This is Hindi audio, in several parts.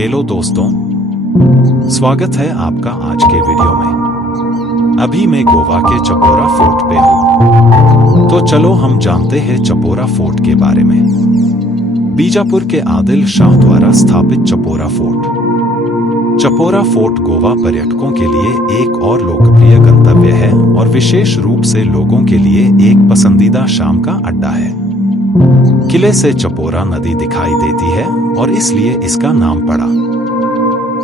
हेलो दोस्तों, स्वागत है आपका आज के वीडियो में। अभी मैं गोवा के चपोरा फोर्ट पे हूँ, तो चलो हम जानते हैं चपोरा फोर्ट के बारे में। बीजापुर के आदिल शाह द्वारा स्थापित चपोरा फोर्ट। चपोरा फोर्ट गोवा पर्यटकों के लिए एक और लोकप्रिय गंतव्य है और विशेष रूप से लोगों के लिए एक पसंदीदा शाम का अड्डा है। किले से चपोरा नदी दिखाई देती है और इसलिए इसका नाम पड़ा।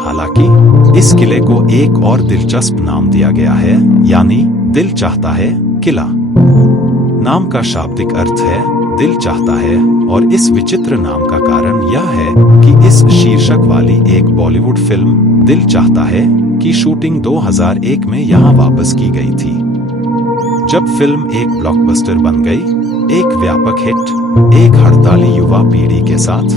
हालांकि इस किले को एक और दिलचस्प नाम दिया गया है, यानी दिल चाहता है किला। नाम का शाब्दिक अर्थ है दिल चाहता है, और इस विचित्र नाम का कारण यह है कि इस शीर्षक वाली एक बॉलीवुड फिल्म दिल चाहता है की शूटिंग 2001 में यहाँ वापस की गई थी। जब फिल्म एक ब्लॉकबस्टर बन गई, एक व्यापक हिट, एक हड़ताली युवा पीढ़ी के साथ,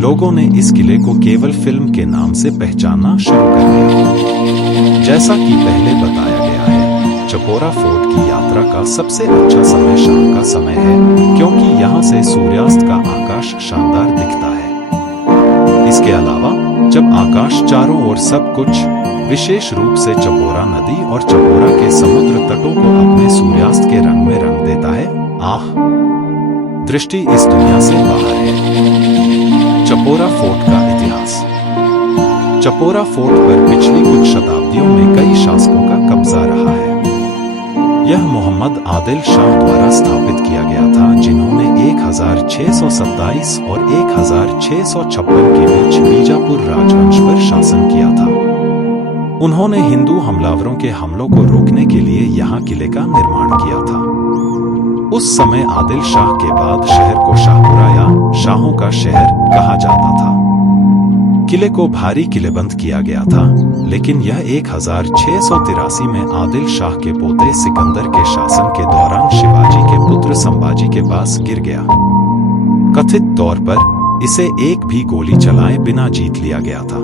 लोगों ने इस किले को केवल फिल्म के नाम से पहचानना शुरू कर दिया। जैसा कि पहले बताया गया है, चपोरा फोर्ट की यात्रा का सबसे अच्छा समय शाम का समय है, क्योंकि यहाँ से सूर्यास्त का आकाश शानदार दिखता है। इसके अलावा जब आकाश चारों ओर सब कुछ, विशेष रूप से चपोरा नदी और चपोरा के समुद्र तटों को अपने सूर्यास्त के रंग में रंग देता है, आह, दृष्टि इस दुनिया से बाहर है। चपोरा फोर्ट का इतिहास। चपोरा फोर्ट पर पिछली कुछ शताब्दियों में कई शासकों का कब्जा रहा है। यह मोहम्मद आदिल शाह द्वारा स्थापित किया गया था, जिन्होंने 1627 और 1656 के बीच बीजापुर राजवंश पर शासन किया था। उन्होंने हिंदू हमलावरों के हमलों को रोकने के लिए यहाँ किले का निर्माण किया था। उस समय आदिल शाह के बाद शहर को शाहपुरा या शाहों का शहर कहा जाता था। किले को भारी किलेबंद किया गया था, लेकिन यह 1683 में आदिल शाह के पोते सिकंदर के शासन के दौरान शिवाजी के पुत्र संभाजी के पास गिर गया। कथित तौर पर इसे एक भी गोली चलाए बिना जीत लिया गया था।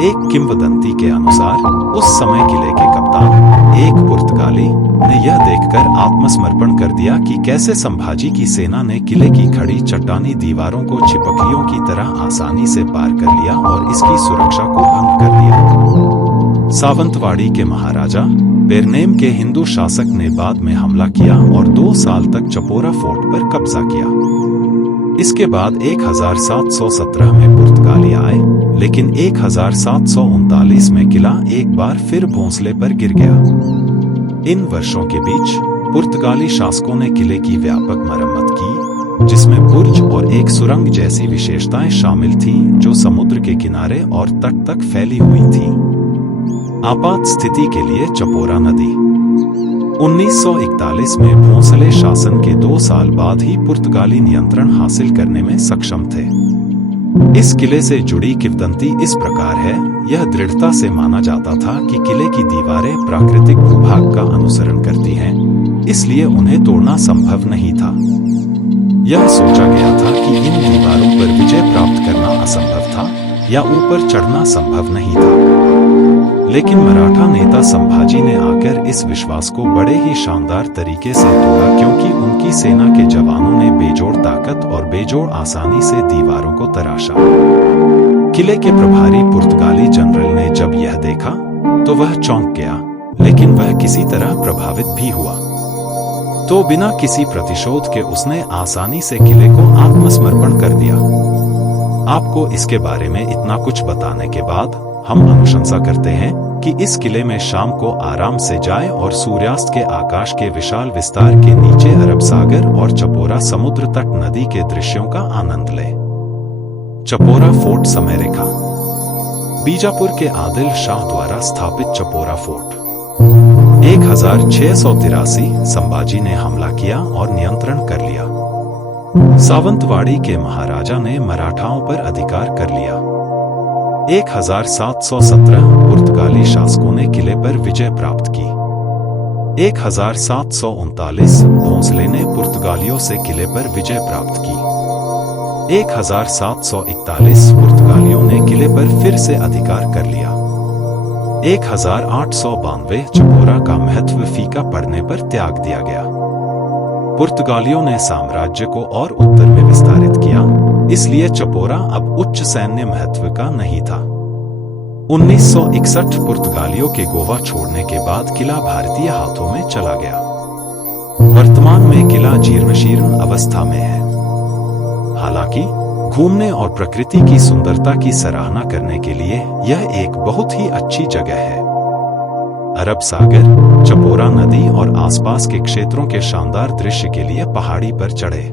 एक किंवदंती के अनुसार उस समय किले के कप्तान, एक पुर्तगाली, ने यह देखकर आत्मसमर्पण कर दिया कि कैसे संभाजी की सेना ने किले की खड़ी चट्टानी दीवारों को छिपकलियों की तरह आसानी से पार कर लिया और इसकी सुरक्षा को भंग कर दिया। सावंतवाड़ी के महाराजा पेरनेम के हिंदू शासक ने बाद में हमला किया और 2 साल तक चपोरा फोर्ट पर कब्जा किया। इसके बाद 1717 में पुर्तगाली आए, लेकिन 1739 में किला एक बार फिर भोंसले पर गिर गया। इन वर्षों के बीच पुर्तगाली शासकों ने किले की व्यापक मरम्मत की, जिसमें बुर्ज और एक सुरंग जैसी विशेषताएं शामिल थीं, जो समुद्र के किनारे और तट तक फैली हुई थी। आपात स्थिति के लिए चपोरा नदी। 1941 में भोंसले शासन के 2 साल बाद ही पुर्तगाली नियंत्रण हासिल करने में सक्षम थे। इस किले से जुड़ी किंवदंती इस प्रकार है, यह दृढ़ता से माना जाता था कि किले की दीवारें प्राकृतिक भूभाग का अनुसरण करती हैं, इसलिए उन्हें तोड़ना संभव नहीं था। यह सोचा गया था कि इन दीवारों पर विजय प्राप्त करना असंभव था या ऊपर चढ़ना संभव नहीं था। लेकिन मराठा नेता संभाजी ने आकर इस विश्वास को बड़े ही शानदार तरीके से तोड़ा, क्योंकि उनकी सेना के जवानों ने बेजोड़ ताकत और बेजोड़ आसानी से दीवारों को तराशा। किले के प्रभारी पुर्तगाली जनरल ने जब यह देखा तो वह चौंक गया, लेकिन वह किसी तरह प्रभावित भी हुआ। तो बिना किसी प्रतिशोध के उसने आसानी से किले को आत्मसमर्पण कर दिया। आपको इसके बारे में इतना कुछ बताने के बाद हम अनुशंसा करते हैं कि इस किले में शाम को आराम से जाएं और सूर्यास्त के आकाश के विशाल विस्तार के नीचे अरब सागर और चपोरा समुद्र तट नदी के दृश्यों का आनंद लें। चपोरा फोर्ट समय रेखा। बीजापुर के आदिल शाह द्वारा स्थापित चपोरा फोर्ट। 1683 संभाजी ने हमला किया और नियंत्रण कर लिया। सावंतवाड़ी के महाराजा ने मराठाओं पर अधिकार कर लिया। 1717 पुर्तगाली शासकों ने किले पर विजय प्राप्त की। 1739 भोंसले ने पुर्तगालियों से किले पर विजय प्राप्त की। 1741 पुर्तगालियों ने किले पर फिर से अधिकार कर लिया। 1892 चपोरा का महत्व फीका पड़ने पर त्याग दिया गया। पुर्तगालियों ने साम्राज्य को और उत्तर में विस्तारित किया, इसलिए चपोरा अब उच्च सैन्य महत्व का नहीं था। 1961 पुर्तगालियों के गोवा छोड़ने के बाद किला भारतीय हाथों में चला गया। वर्तमान में किला जीर्णशीर्ण अवस्था में है। हालांकि घूमने और प्रकृति की सुंदरता की सराहना करने के लिए यह एक बहुत ही अच्छी जगह है। अरब सागर, चपोरा नदी और आसपास के क्षेत्रों के शानदार दृश्य के लिए पहाड़ी पर चढ़े।